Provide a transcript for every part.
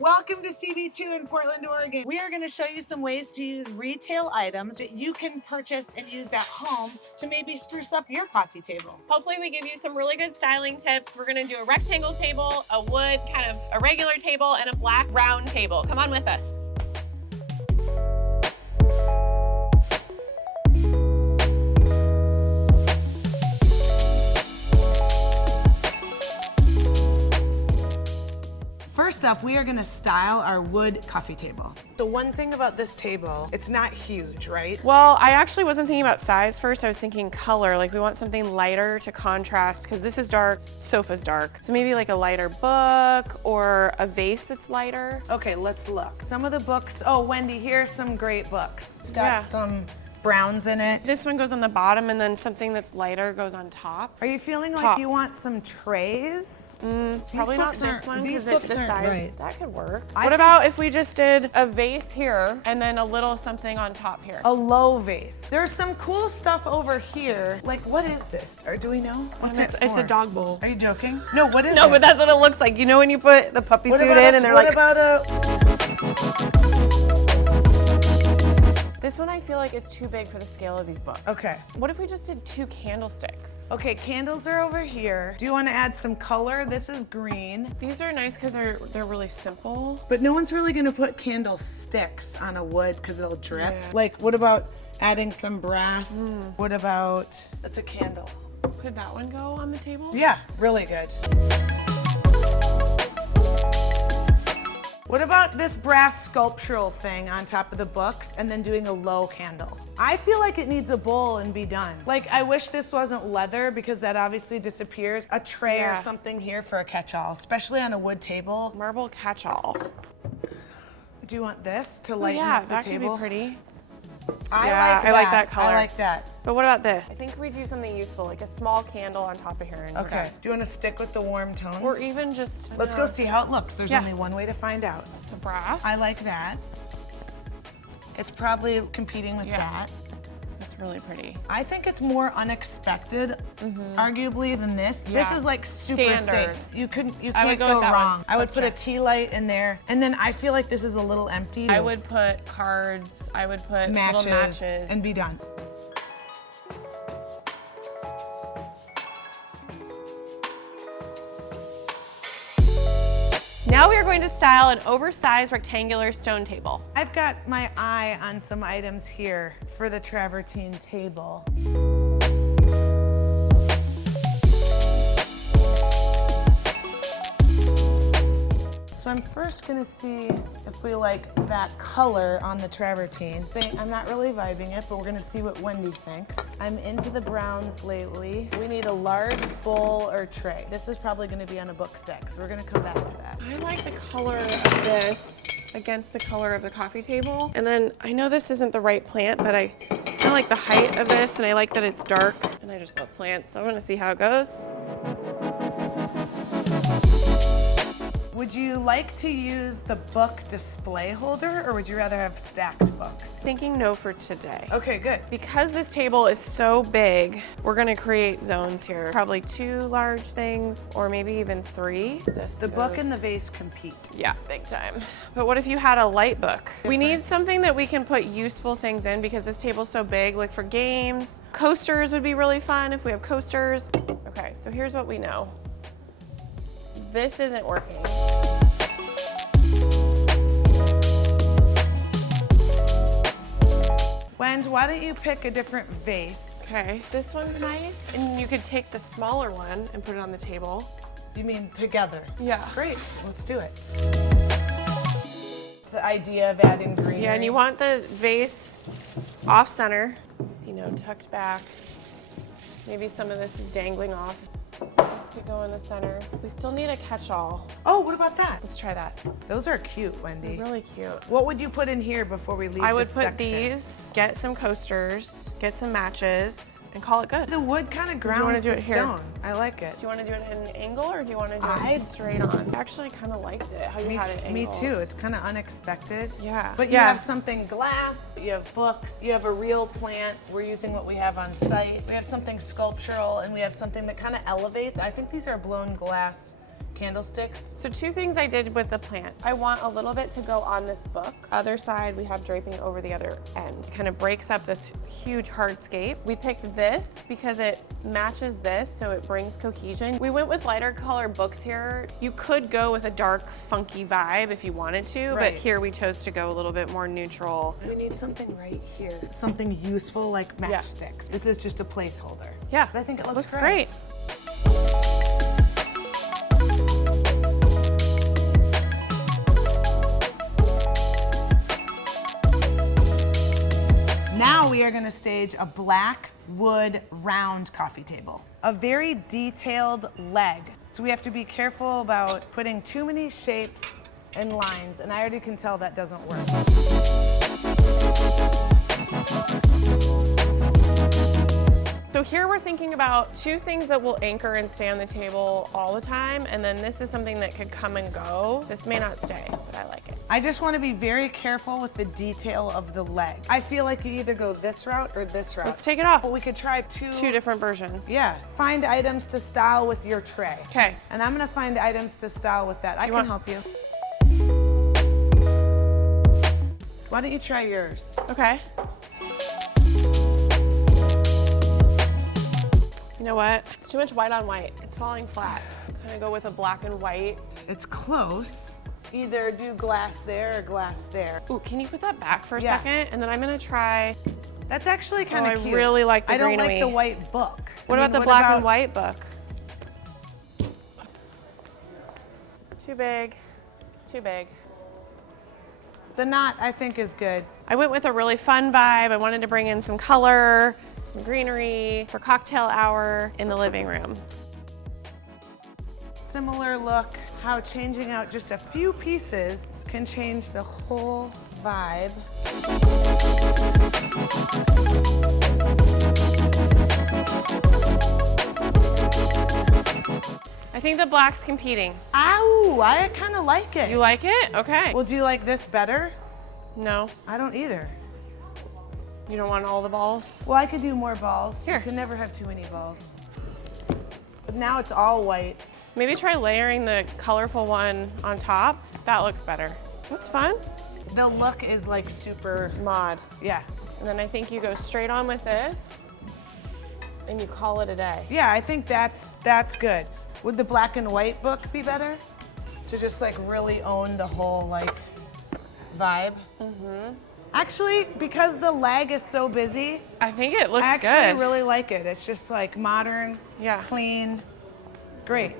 Welcome to CB2 in Portland, Oregon. We are going to show you some ways to use retail items that you can purchase and use at home to maybe spruce up your coffee table. Hopefully we give you some really good styling tips. We're going to do a rectangle table, a wood, kind of a regular table, and a black round table. Come on with us. First up, we are gonna style our wood coffee table. The one thing about this table, it's not huge, right? Well, I actually wasn't thinking about size first. I was thinking color. Like we want something lighter to contrast because this is dark, sofa's dark. So maybe like a lighter book or a vase that's lighter. Okay, let's look. Some of the books, oh, Wendy, here's some great books. It's got some browns in it. This one goes on the bottom and then something that's lighter goes on top. Are you feeling like you want some trays? Probably not this one because the size, right. that could work. What about if we just did a vase here and then a little something on top here? A low vase. There's some cool stuff over here. Like, what is this? Or do we know? What's it for? It's a dog bowl. Are you joking? No, what is it? No, but that's what it looks like. You know when you put the puppy food in and they're like... What about This one I feel like is too big for the scale of these books. Okay. What if we just did 2 candlesticks? Okay, candles are over here. Do you want to add some color? This is green. These are nice because they're really simple. But no one's really gonna put candlesticks on a wood because it'll drip. Yeah. Like, what about adding some brass? What about, that's a candle. Could that one go on the table? Yeah, really good. What about this brass sculptural thing on top of the books and then doing a low candle? I feel like it needs a bowl and be done. Like, I wish this wasn't leather because that obviously disappears. A tray or something here for a catch-all, especially on a wood table. Marble catch-all. Do you want this to lighten Yeah, up the that table? could be pretty. I like that color. I like that. But what about this? I think we do something useful, like a small candle on top of here. And Okay. Do you want to stick with the warm tones? Or even just... Let's go see how it looks. There's only one way to find out. Some brass. I like that. It's probably competing with that. It's really pretty. I think it's more unexpected, arguably, than this. This is like super standard. safe. You can't would go go with that wrong. one. I would put a tea light in there, and then I feel like this is a little empty. I would put cards. I would put little matches. And be done. Now we are going to style an oversized rectangular stone table. I've got my eye on some items here for the travertine table. So I'm first gonna see if we like that color on the travertine. I'm not really vibing it, but we're gonna see what Wendy thinks. I'm into the browns lately. We need a large bowl or tray. This is probably gonna be on a book stack, so we're gonna come back to that. I like the color of this against the color of the coffee table. And then I know this isn't the right plant, but I kind of like the height of this and I like that it's dark. And I just love plants, so I'm gonna see how it goes. Would you like to use the book display holder or would you rather have stacked books? Thinking no for today. Okay, good. Because this table is so big, we're gonna create zones here. Probably 2 large things or maybe even 3. The book and the vase compete. Yeah, big time. But what if you had a light book? We need something that we can put useful things in because this table's so big, like for games. Coasters would be really fun if we have coasters. Okay, so here's what we know. This isn't working. Wendy, why don't you pick a different vase? Okay, this one's nice, and you could take the smaller one and put it on the table. You mean together? Yeah. Great, let's do it. The idea of adding greenery. Yeah, and you want the vase off center, you know, tucked back. Maybe some of this is dangling off. This could go in the center. We still need a catch-all. Oh, what about that? Let's try that. Those are cute, Wendy. They're really cute. What would you put in here before we leave I would this put section? these, get some coasters, get some matches, and call it good. The wood kind of grounds do the it here? stone. I like it. Do you want to do it at an angle or do you want to do it straight on? I actually kind of liked it, how you had it angled. Me too. It's kind of unexpected. Yeah. But you have something glass, you have books, you have a real plant. We're using what we have on site. We have something sculptural and we have something that kind of elevates. I think these are blown glass candlesticks. So 2 things I did with the plant. I want a little bit to go on this book. Other side, we have draping over the other end. Kind of breaks up this huge hardscape. We picked this because it matches this, so it brings cohesion. We went with lighter color books here. You could go with a dark, funky vibe if you wanted to, but here we chose to go a little bit more neutral. We need something right here. Something useful like matchsticks. This is just a placeholder. Yeah, but I think it looks great. Now we are going to stage a black wood round coffee table. A very detailed leg. So we have to be careful about putting too many shapes and lines, and I already can tell that doesn't work. So here we're thinking about 2 things that will anchor and stay on the table all the time, and then this is something that could come and go. This may not stay, but I like it. I just want to be very careful with the detail of the leg. I feel like you either go this route or this route. Let's take it off. But we could try 2 different versions. Yeah. Find items to style with your tray. Okay. And I'm going to find items to style with that. I can help you. Why don't you try yours? Okay. You know what? It's too much white on white. It's falling flat. I'm gonna go with a black and white. It's close. Either do glass there or glass there. Ooh, can you put that back for a second? And then I'm gonna try. That's actually kind of cute. I really like the greenery. I don't like the white book. What about the black and white book? Too big. Too big. The knot, I think, is good. I went with a really fun vibe. I wanted to bring in some color, some greenery for cocktail hour in the living room. Similar look, how changing out just a few pieces can change the whole vibe. I think the black's competing. Ow, I kind of like it. You like it? Okay. Well, do you like this better? No. I don't either. You don't want all the balls? Well, I could do more balls. Here. You can never have too many balls. But now it's all white. Maybe try layering the colorful one on top. That looks better. That's fun. The look is like super Mod. Yeah. And then I think you go straight on with this and you call it a day. Yeah, I think that's good. Would the black and white book be better? To just like really own the whole like vibe? Mm-hmm. Actually, because the leg is so busy, I think it looks good. I actually really like it. It's just like modern, yeah, clean, great.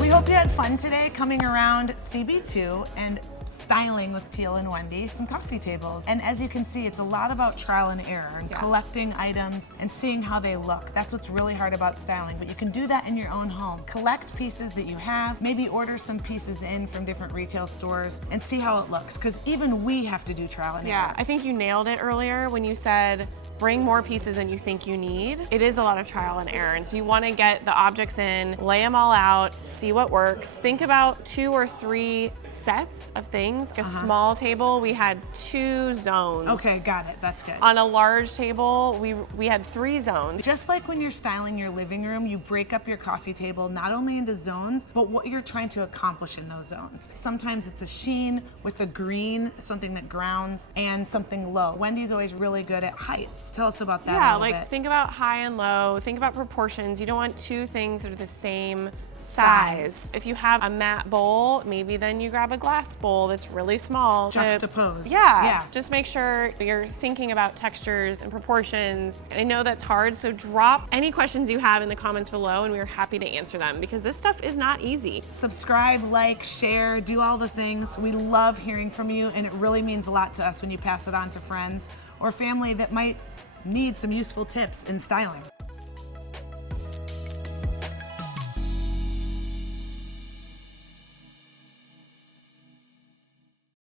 We hope you had fun today coming around CB2 and styling with Teal and Wendy some coffee tables. And as you can see, it's a lot about trial and error and collecting items and seeing how they look. That's what's really hard about styling, but you can do that in your own home. Collect pieces that you have, maybe order some pieces in from different retail stores and see how it looks, because even we have to do trial and error. Yeah, I think you nailed it earlier when you said bring more pieces than you think you need. It is a lot of trial and error, and so you want to get the objects in, lay them all out, see what works. Think about 2 or 3 sets of things. Like a small table, we had 2 zones. Okay, got it. That's good. On a large table, we had 3 zones. Just like when you're styling your living room, you break up your coffee table not only into zones, but what you're trying to accomplish in those zones. Sometimes it's a sheen with a green, something that grounds, and something low. Wendy's always really good at heights. Tell us about that a little bit. Think about high and low, think about proportions. You don't want 2 things that are the same size. If you have a matte bowl, maybe then you grab a glass bowl that's really small. Juxtapose. Yeah. Just make sure you're thinking about textures and proportions. I know that's hard, so drop any questions you have in the comments below and we're happy to answer them because this stuff is not easy. Subscribe, like, share, do all the things. We love hearing from you, and it really means a lot to us when you pass it on to friends or family that might need some useful tips in styling.